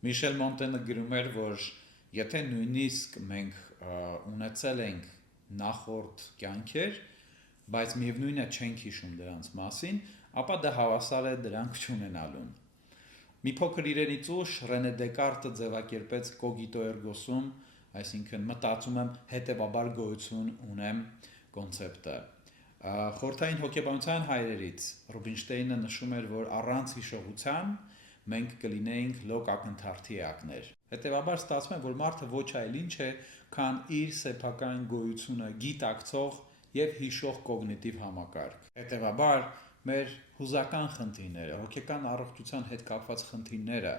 Միշել Մոնտենը գրում էր, որ եթե նույնիսկ մենք ունեցել ենք նախորդ կյանքեր, բայց միևնույնն է չենք հիշում դրանց մասին, ապա դա հավասար է դրանք չունենալուն։ Մի փոքր իրենից ուշ Ռենե Դեկարտը ձևակերպեց կոգիտո էրգո սում, այսինքն մտածում եմ, հետևաբար գոյություն ունեմ կոնցեպտը։ Խորհրդային հոգեբանության հայրերից Ռուբինշտեյնը նշում էր, որ առանց հիշողության մենք կլինեինք լոկ ակնթարթի էակներ։ Հետևաբար ստացվում է, որ մարդը ոչ այլ ինչ է, քան իր սեփական գոյությունը գիտակցող եւ հիշող կոգնիտիվ համակարգ։ Հետևաբար մեր հուզական խնդիրները, հոգեկան առողջության հետ կապված խնդիրները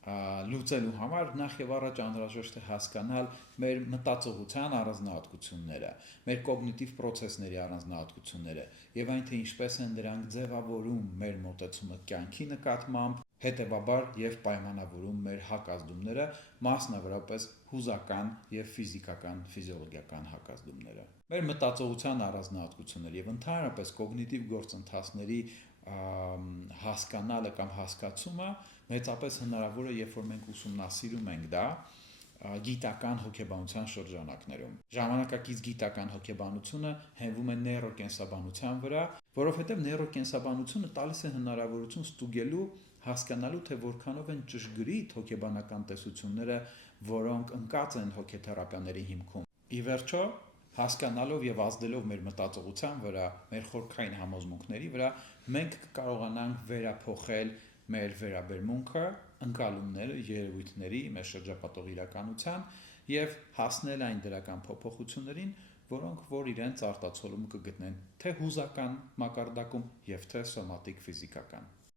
լուծելու համար նախ եւ առաջ անհրաժեշտ է հասկանալ մեր մտածողության առանձնահատկությունները, մեր կոգնիտիվ պրոցեսների առանձնահատկությունները եւ այն թե ինչպես են դրանք ձևավորում մեր մոտեցումը կյանքի նկատմամբ, հետեւաբար եւ պայմանավորում մեր հակազդումները, մասնավորապես հուզական եւ ֆիզիկական, ֆիզիոլոգիական հակազդումները։ Մեր մտածողության առանձնահատկությունները եւ ընդհանրապես կոգնիտիվ գործընթացների հասկանալը կամ հասկացումը մեծապես հնարավոր է, երբ որ մենք ուսումնասիրում ենք դա գիտական հոգեբանության շրջանակներում։ Ժամանակակից գիտական հոգեբանությունը հենվում է նեյրոկենսաբանության վրա, որովհետև նեյրոկենսաբանությունը տալիս է հնարավորություն ստուգելու, հասկանալու, թե որքանով են ճշգրիտ հոգեբանական տեսությունները, որոնք ընկած են հոգեթերապիաների հիմքում։ Ի վերջո, հասկանալով եւ ազդելով մեր մտածողության վրա, մեր խորքային համոզմունքների վրա, մենք կկարողանանք վերափոխել մեր վերաբերմունքը, ընկալումները, երևույթների, մեր շրջապատող իրականության եւ հասնել այն դրական փոփոխություններին, որոնք որ իրենց արտացոլում կգտնեն թե հուզական մակարդակում եւ թե սոմատիկ ֆիզիկական։